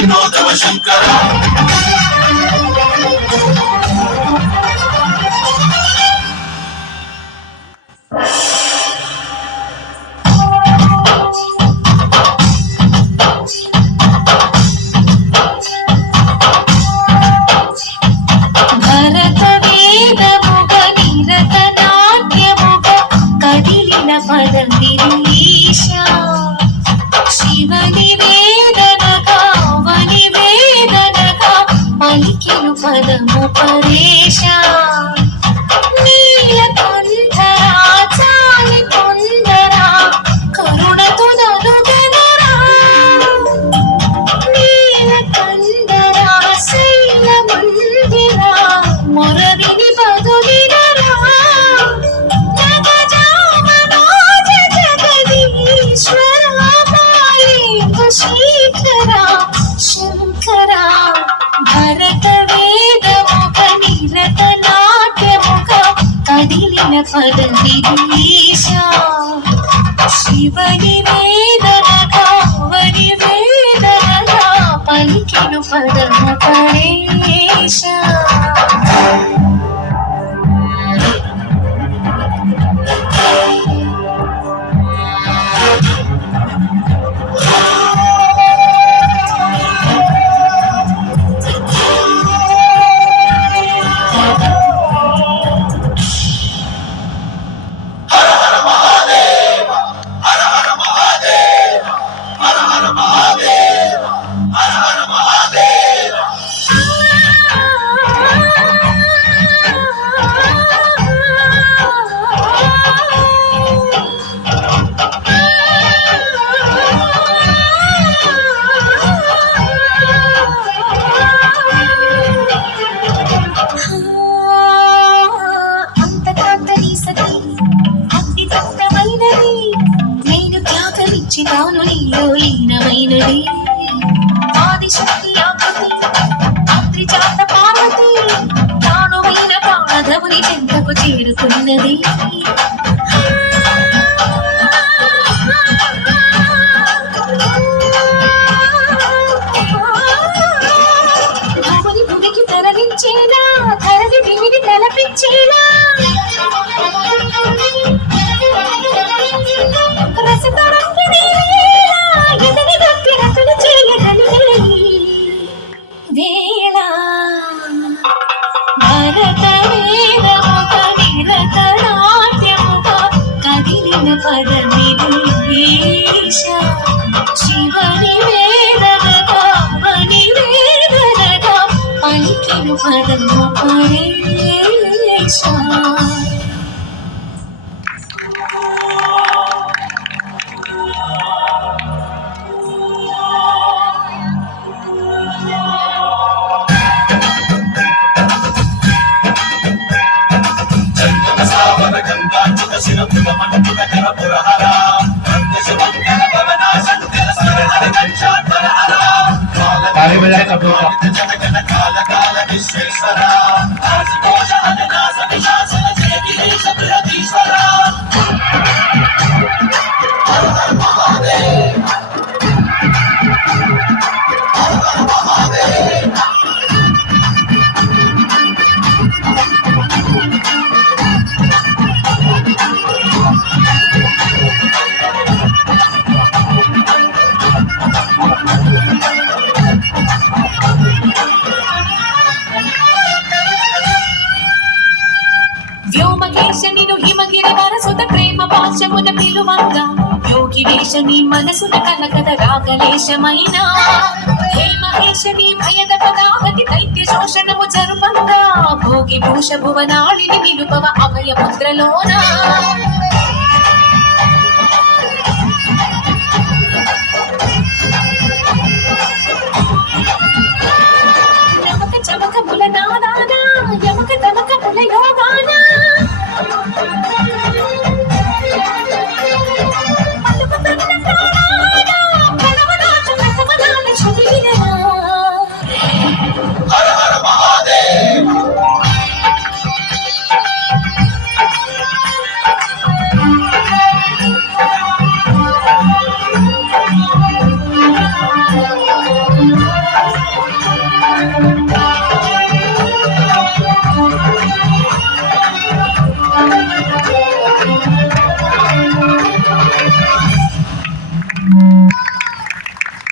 వినోదవ శంకర పదము పరేష నీలకంఠరా చాలి పొందరా కరుణతో నలుగెదరా నీలకంఠరా శైల మందిరా మొరవిని బదులినరా జగజామనాజ జగదీశ్వరా పాలేక శేఖరా శంకరా భరత కదిలిన పదవిరీశ శివని వేదనగా వరి వేదనగా పలికిను పదము పరేశ తాను నీలో లీనమైనది ఆదిశక్తి ఆకృతి జాత పార్వతి తానువైన పాదవుని చెంతకు చేరుకున్నది భూమిని భూమికి తరలించేలా ధరణి భూమిని తలపించేలా పదవిరీశ శివని వేదనగా వని వేదనగా పలికిను పదము పరేశ యోగి వేషని మనసున కనకద రాగలేశమైన హే మహేశని భయద పదావతి దైత్య శోషణము జరుపంగా భోగి భూష భువనాళిని నిలుపవ అభయ ముద్రలోన